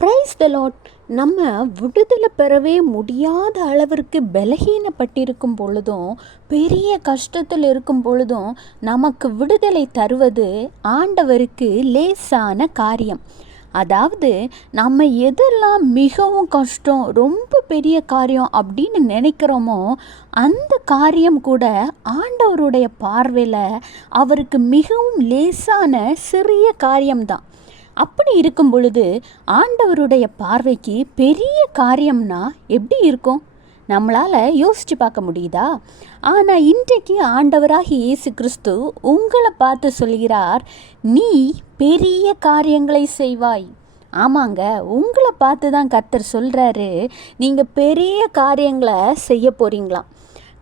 Praise the Lord. நம்ம விடுதலை பெறவே முடியாத அளவிற்கு பலகீனப்பட்டிருக்கும் பொழுதும், பெரிய கஷ்டத்தில் இருக்கும் பொழுதும் நமக்கு விடுதலை தருவது ஆண்டவருக்கு லேசான காரியம். அதாவது நம்ம எதெல்லாம் மிகவும் கஷ்டம், ரொம்ப பெரிய காரியம் அப்படின்னு நினைக்கிறோமோ அந்த காரியம் கூட ஆண்டவருடைய பார்வையில் அவருக்கு மிகவும் லேசான சிறிய காரியம்தான். அப்படி இருக்கும் பொழுது ஆண்டவருடைய பார்வைக்கு பெரிய காரியம்னா எப்படி இருக்கும்? நம்மளால் யோசித்து பார்க்க முடியுதா? ஆனால் இன்றைக்கு ஆண்டவராகிய இயேசு கிறிஸ்து உங்களை பார்த்து சொல்கிறார், நீ பெரிய காரியங்களை செய்வாய். ஆமாங்க, உங்களை பார்த்து தான் கர்த்தர் சொல்கிறாரு, நீங்கள் பெரிய காரியங்களை செய்ய போகிறீங்களாம்.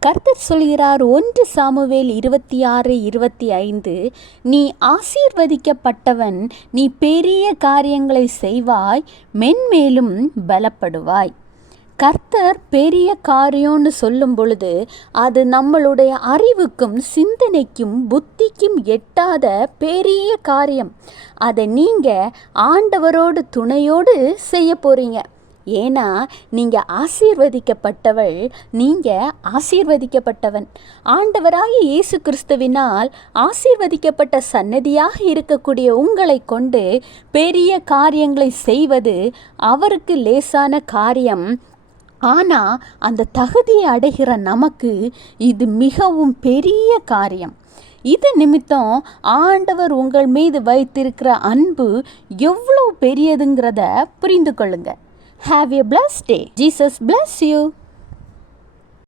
கர்த்தர் சொல்கிறார், 1 சாமுவேல் 26:25, நீ ஆசீர்வதிக்கப்பட்டவன், நீ பெரிய காரியங்களை செய்வாய், மென்மேலும் பலப்படுவாய். கர்த்தர் பெரிய காரியம்னு சொல்லும் பொழுது அது நம்மளுடைய அறிவுக்கும் சிந்தனைக்கும் புத்திக்கும் எட்டாத பெரிய காரியம். அதை நீங்கள் ஆண்டவரோடு துணையோடு செய்ய போகிறீங்க. ஏன்னா நீங்கள் ஆசீர்வதிக்கப்பட்டவள், நீங்கள் ஆசீர்வதிக்கப்பட்டவன். ஆண்டவராகிய இயேசு கிறிஸ்துவினால் ஆசீர்வதிக்கப்பட்ட சன்னதியாக இருக்கக்கூடிய உங்களை கொண்டு பெரிய காரியங்களை செய்வது அவருக்கு லேசான காரியம். ஆனால் அந்த தகுதியை அடைகிற நமக்கு இது மிகவும் பெரிய காரியம். இது நிமித்தம் ஆண்டவர் உங்கள் மீது வைத்திருக்கிற அன்பு எவ்வளவு பெரியதுங்கிறத புரிந்து கொள்ளுங்க. Have a blessed day. Jesus bless you.